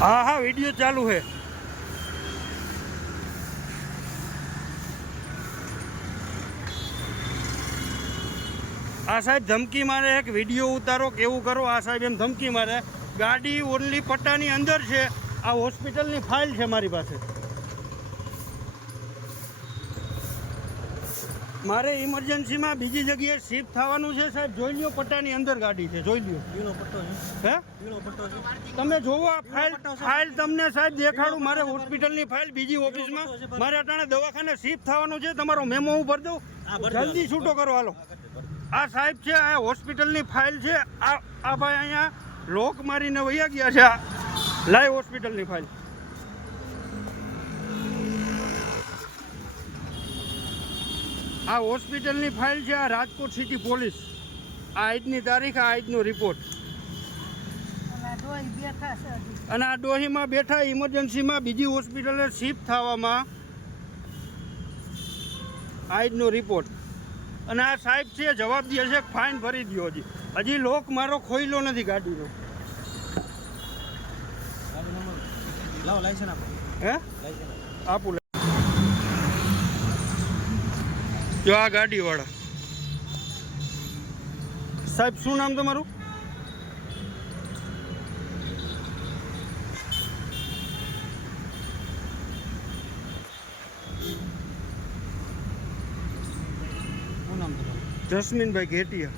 હા હા, વીડિયો ચાલુ છે. આ સાહેબ ધમકી મારે એક વીડિયો ઉતારો, કેવું કરો? આ સાહેબ એમ ધમકી મારે. ગાડી ઓનલી પટ્ટાની અંદર છે. આ હોસ્પિટલની ફાઇલ છે મારી પાસે. મારે ઇમરજન્સીમાં બીજી જગ્યાએ શિફ્ટ થવાનું છે સાહેબ. જોઈ લ્યો પટ્ટાની અંદર ગાડી છે જોઈ લ્યો. લીલો પટ્ટો છે. હે? લીલો પટ્ટો છે. તમે જોવો આ ફાઇલ ફાઇલ તમને સાહેબ દેખાડું. મારે હોસ્પિટલની ફાઇલ બીજી ઓફિસમાં મારે અટાણે દવાખાને શિફ્ટ થવાનું છે. તમારો મેમો હું ભરી દઉં. જલ્દી છૂટો કરો હાલો. આ સાહેબ છે આ હોસ્પિટલની ફાઇલ છે. આ આ ભાઈ અહીંયા લોક મારીને વૈયા ગયા છે. આ લાઈવ હોસ્પિટલની ફાઇલ આ હોસ્પિટલની ફાઇલ છે આ રાજકોટ સિટી પોલીસ. આ આજની તારીખ આ આજનો રિપોર્ટ. અને આ ડોહીમાં બેઠા ઇમરજન્સીમાં બીજી હોસ્પિટલે શિફ્ટ થવામાં આજનો રિપોર્ટ. અને આ સાહેબ છે જવાબ દે છે ફાઇન ભરી દો હજી. હજી લોક મારો ખોઈલો નથી ગાડીનો ગાડી લાવો આપો. હે? આપું લે. જો આ ગાડીવાળા. સાહેબ, શું નામ તમારું? જસ્મીનભાઈ ઘેટિયા.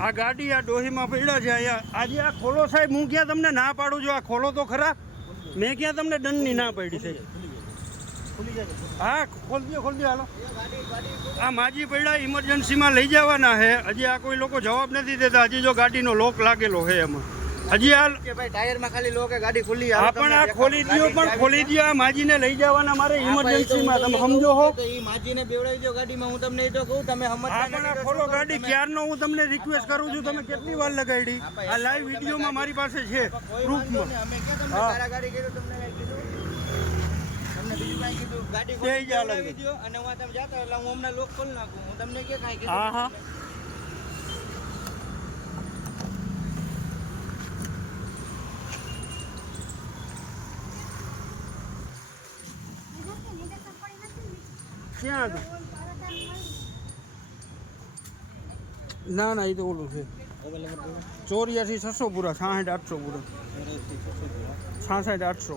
આ ગાડી આ ડોહીમાં પડ્યા છે, અહીંયા. આજે આ ખોલો સાહેબ, હું ક્યાં તમને ના પાડું? છું આ ખોલો તો ખરા. મેં ક્યાં તમને દંડની ના પડી છે? હા, ખોલ દો હાલો. આ માજી પડ્યા ઇમરજન્સીમાં લઈ જવાના છે હજી આ કોઈ લોકો જવાબ નથી દેતા. હજી જો ગાડીનો લોક લાગેલો છે એમાં. હજી હાલ. કે ભાઈ ટાયરમાં ખાલી લો કે ગાડી ખુલ્લી હા પણ આ ખોલી દો પણ ખોલી દો આ માજીને લઈ જવાના મારે ઇમરજન્સીમાં તમે સમજો હો. તો ઈ માજીને બેવડાવી દો ગાડીમાં હું તમને એ તો કહું તમે સમજતા નથી ખોલો ગાડી ક્યારનો હું તમને રિક્વેસ્ટ કરું છું તમે કેટલી વાર લગાડી? આ લાઈવ વિડીયોમાં મારી પાસે છે પ્રૂફમાં અમે કે તમને સારા ગાડી કીધું? તમને કીધું? ગાડી ખોલી દ્યો અને હું તમે જાતા એટલે હું હમણાં લોક ખોલી નાખું. હું તમને કે કાંઈ કીધું? હા હા. ક્યાં હતું ના ના એ તો ઓલું છે. ચોર્યાસી છસો પૂરા સાઠ આઠસો પૂરા. છાસઠ આઠસો